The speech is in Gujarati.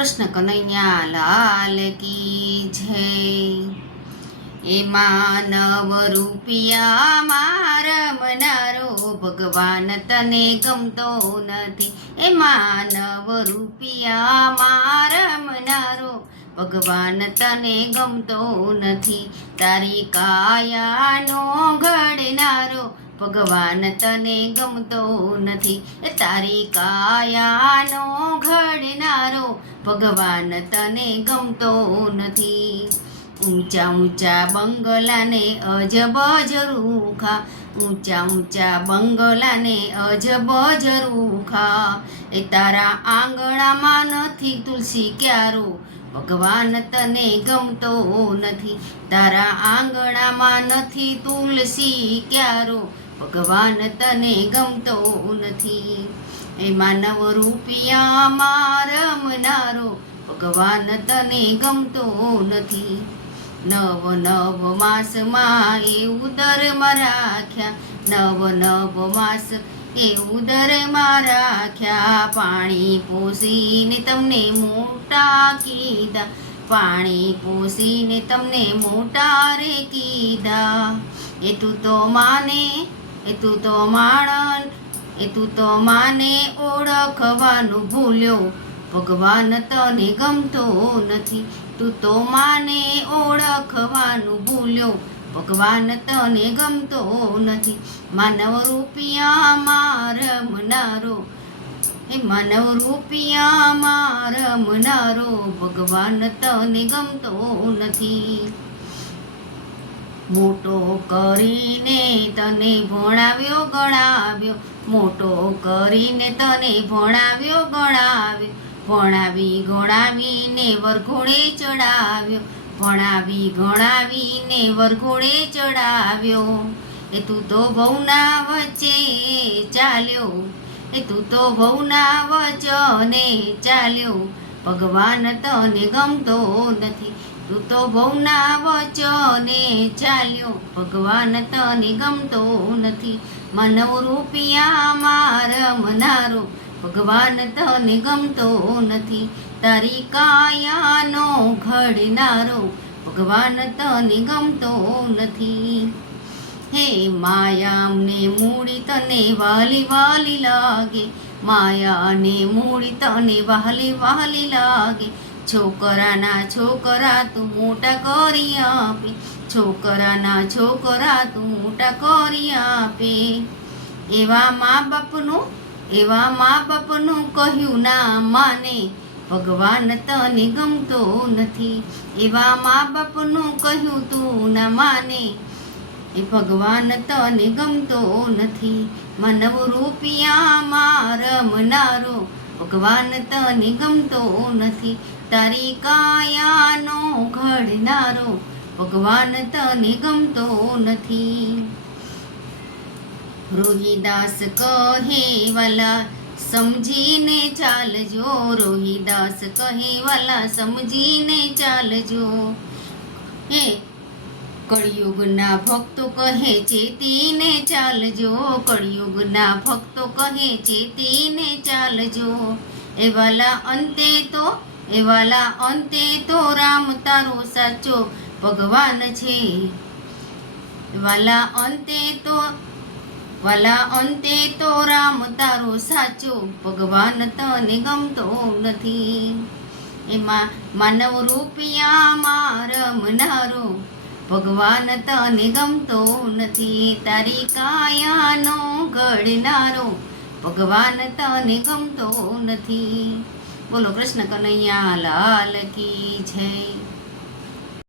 કૃષ્ણ કનૈયા લાલ કી જય. એ માનવ રૂપિયા માર મનારો ભગવાન તને ગમતો નથી. એ માનવ રૂપિયા માર મનારો ભગવાન તને ગમતો નથી. તારી કાયાનો ઘડનારો ભગવાન તને ગમતો નથી. તારી કાયાનો ઘડનારો ભગવાન તને ગમતો નથી. ઊંચા ઊંચા બંગલાને અજબ જરૂખા ઊંચા ઊંચા બંગલાને અજબ જરૂખા એ તારા આંગણામાં નથી તુલસી ક્યારો. ભગવાન તને ગમતો નથી. તારા આંગણામાં નથી તુલસી ક્યારો. ભગવાન તને ગમતો નથી. એ માનવ રૂપિયામાં રમનારો ભગવાન તને ગમતો નથી. નવ નવ માસમાં એ ઉદરમાં રાખ્યા, નવ નવ માસ એ ઉદરમાં રાખ્યા. પાણી પોસીને તમને મોટા કીધા, પાણી પોસીને તમને મોટા રે કીધા. એ તું તો માને એ તું તો માણન, એ તું તો માને ઓળખવાનું ભૂલ્યો. ભગવાન તને ગમતો નથી, તું તો માને ઓળખવાનું ભૂલ્યો. ભગવાન તને ગમતો નથી, માનવ રૂપિયામાં મનારો એ માનવ રૂપિયામાં મનારો ભગવાન તને ગમતો નથી. મોટો કરીને તને ભણાવ્યો, ગણાવ્યો. મોટો કરીને તને ભણાવ્યો, ગણાવ્યો. ભણાવી, ગણાવીને વરઘોડે ચડાવ્યો. ભણાવી, ગણાવીને વરઘોડે ચડાવ્યો. એ તું તો બહુના વચ્ચે ચાલ્યો. એ તું તો બહુના વચને ચાલ્યો. ભગવાન તને ગમતો નથી. તું તો બહુના વચને ચાલ્યો. ભગવાન તને ગમતો નથી. માનવ રૂપિયામાં મનારો. ભગવાન તને ગમતો નથી. તારી કાયાનો ઘડનારો ભગવાન તને ગમતો નથી. હે માયામને મૂડી તને વાલી વાલી લાગે. માયાને મૂડી તને વહાલી વહાલી લાગે. છોકરાના છોકરા તું મોટા કરી આપે. છોકરાના છોકરા તું મોટા કરી આપે. એવા મા બાપનું, એવા મા બાપનું કહ્યું ના માને. ભગવાન તને ગમતો નથી. એવા મા બાપનું કહ્યું તું ના માને. એ ભગવાન તને ગમતો નથી. માનવ રૂપિયામાં રમનારો ભગવાન તને ગમતો નથી. તારી કાયાનો ઘડનારો. ભગવાન તને ગમતો નથી. રોહિદાસ કહે વાલા, સમજીને ચાલજો. રોહિદાસ કહે વાલા, સમજીને ચાલજો. હે કળિયુગના ભક્તો કહે છે, તેને ચાલજો, કળિયુગના ભક્તો કહે છે, તેને ચાલજો. એ વાલા અંતે તો એ વાલા અંતે તો રામ તારો સાચો ભગવાન છે. વાલા અંતે તો, વાલા અંતે તો રામ તારો સાચો ભગવાન તને ગમતો નથી. એમાં માનવ રૂપિયામાં રમનારો ભગવાન તને ગમતો નથી, તારી કાયાનો ઘડનારો ભગવાન તને ગમતો નથી. બોલો કૃષ્ણ કનૈયા લાલ કી જય.